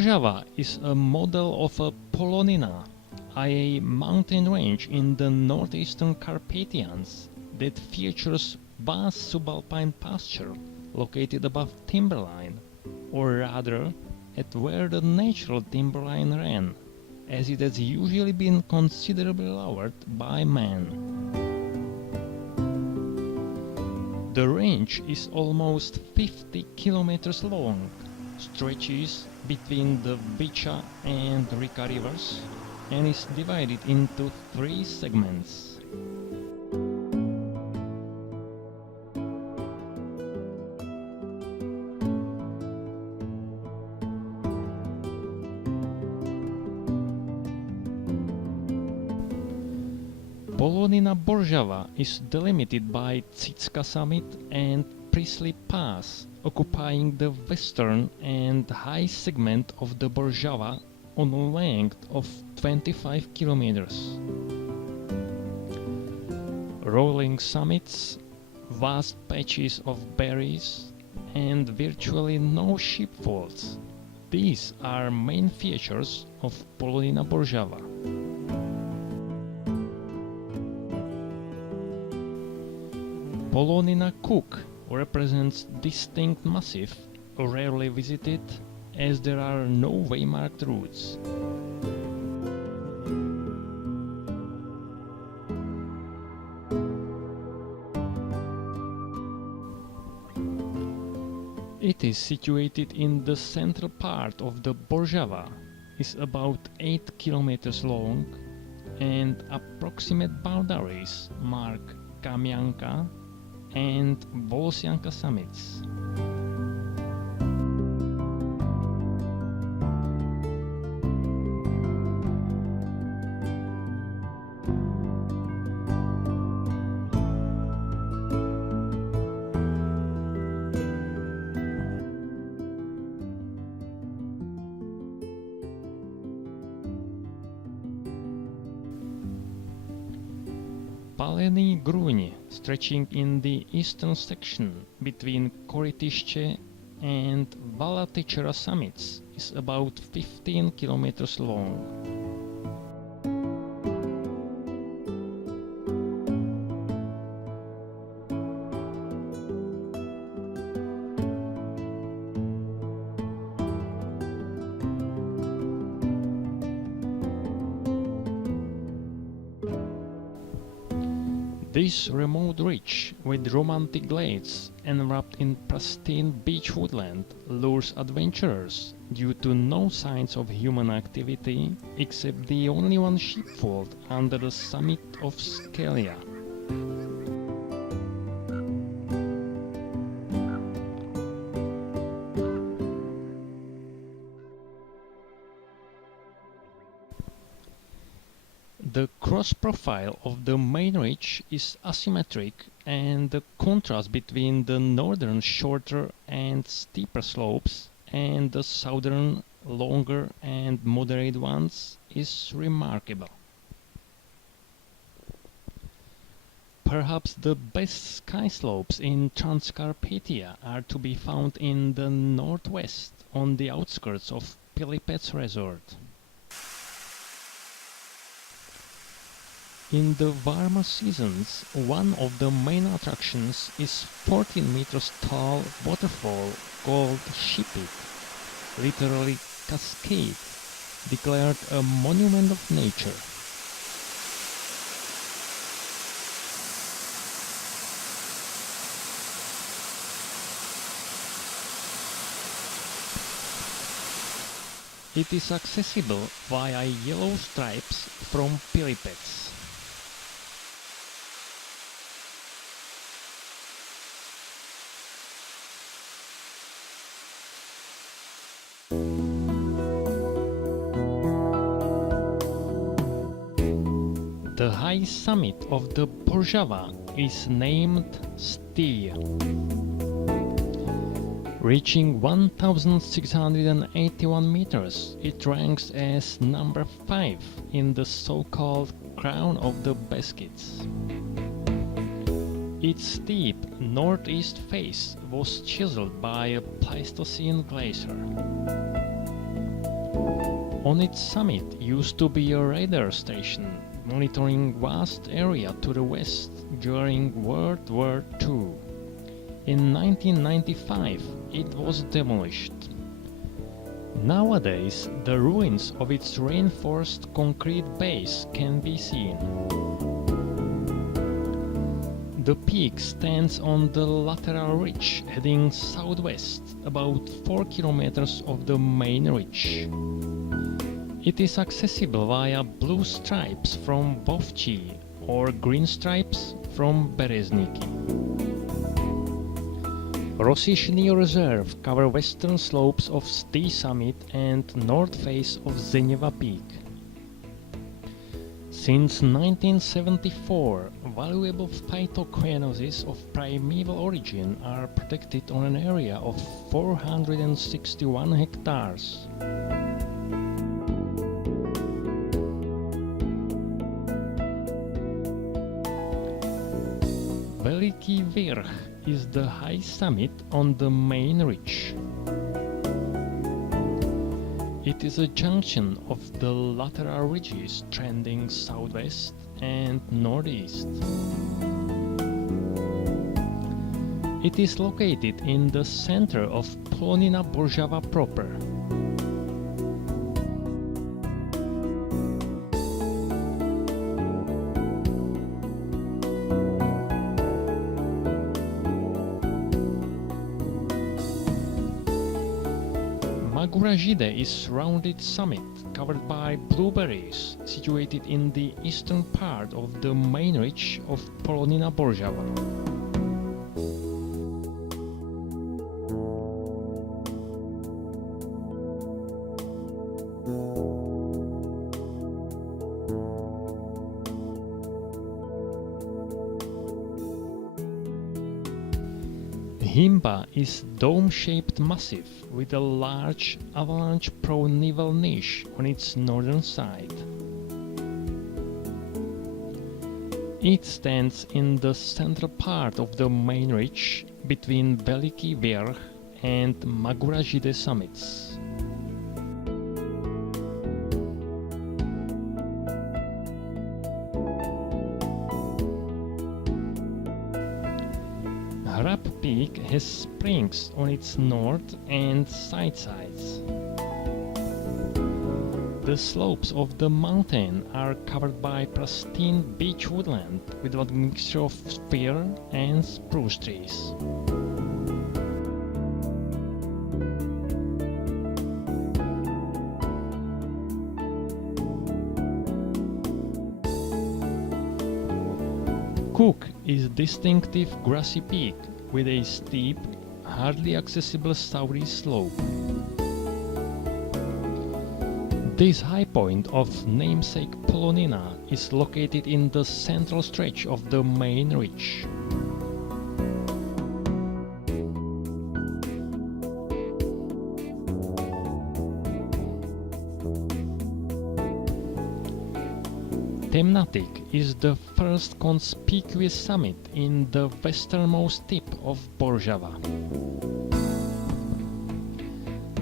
Borzhava is a model of a Polonyna, i.e. mountain range in the Northeastern Carpathians that features vast subalpine pasture located above timberline, or rather at where the natural timberline ran, as it has usually been considerably lowered by man. The range is almost 50 kilometers long, stretches between the Vicha and Rika rivers, and is divided into 3 segments. Polonyna Borzhava is delimited by Tsitska summit and Prislip pass, occupying the western and high segment of the Borzhava on a length of 25 kilometers. Rolling summits, vast patches of berries, and virtually no sheepfolds. These are main features of Polonyna Borzhava. Polonyna Kuk represents distinct massif, rarely visited, as there are no waymarked routes. It is situated in the central part of the Borzhava, is about 8 kilometers long, and approximate boundaries mark Kamianka and Volosianka summits. Polonyna Gruni, stretching in the eastern section between Korytishche and Valatichera summits, is about 15 kilometers long. This remote ridge, with romantic glades enwrapped in pristine beech woodland, lures adventurers due to no signs of human activity except the only one sheepfold under the summit of Scalia. The cross profile of the main ridge is asymmetric, and the contrast between the northern shorter and steeper slopes and the southern longer and moderate ones is remarkable. Perhaps the best ski slopes in Transcarpathia are to be found in the northwest on the outskirts of Pilipets resort. In the warmer seasons, one of the main attractions is 14 meters tall waterfall called Sheepit, literally cascade, declared a monument of nature. It is accessible via yellow stripes from Pilipets. The high summit of the Borzhava is named Stia. Reaching 1,681 meters, it ranks as number 5 in the so-called Crown of the Beskids. Its steep northeast face was chiseled by a Pleistocene glacier. On its summit used to be a radar station, monitoring vast area to the west during World War II. In 1995 it was demolished. Nowadays the ruins of its reinforced concrete base can be seen. The peak stands on the lateral ridge heading southwest, about 4 kilometers of the main ridge. It is accessible via blue stripes from Vovchi or green stripes from Berezniki. Rosishny Reserve cover western slopes of Sti Summit and north face of Zeneva Peak. Since 1974, valuable phytocyanosis of primeval origin are protected on an area of 461 hectares. Veliki Vrch is the high summit on the main ridge. It is a junction of the lateral ridges trending southwest and northeast. It is located in the center of Polonyna Borzhava proper. Magurajide is rounded summit covered by blueberries, situated in the eastern part of the main ridge of Polonyna Borzhava. Himba is dome-shaped massif with a large avalanche-prone nivel niche on its northern side. It stands in the central part of the main ridge between Veliki Vrch and Magurajide summits. Hrab Peak has springs on its north and side sides. The slopes of the mountain are covered by pristine beech woodland with a mixture of fir and spruce trees. Kuk is distinctive grassy peak with a steep, hardly accessible southeast slope. This high point of namesake Polonyna is located in the central stretch of the main ridge. Temnatik is the first conspicuous summit in the westernmost tip of Borzhava.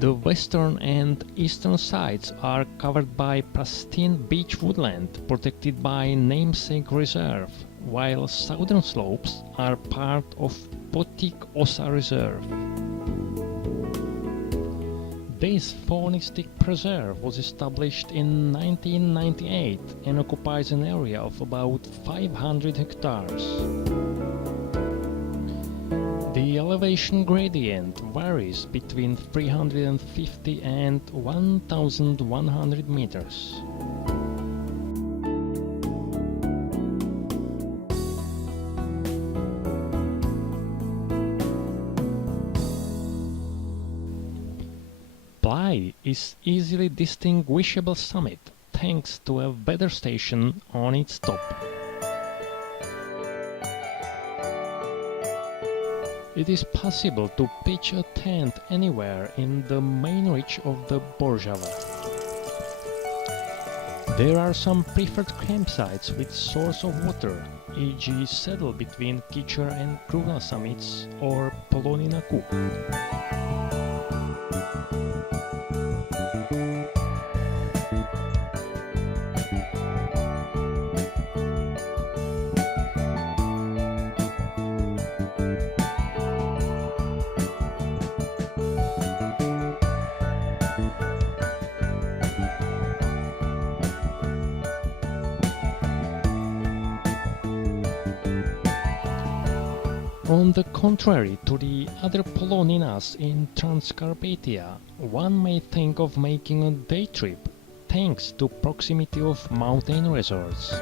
The western and eastern sides are covered by pristine beech woodland protected by namesake reserve, while southern slopes are part of Potik Osa reserve. This faunistic preserve was established in 1998 and occupies an area of about 500 hectares. The elevation gradient varies between 350 and 1100 meters. Plai is easily distinguishable summit thanks to a weather station on its top. It is possible to pitch a tent anywhere in the main ridge of the Borzhava. There are some preferred campsites with source of water, e.g. saddle between Kichar and Krugna summits or Polonyna Kuk. On the contrary to the other Polonynas in Transcarpathia, one may think of making a day trip, thanks to proximity of mountain resorts.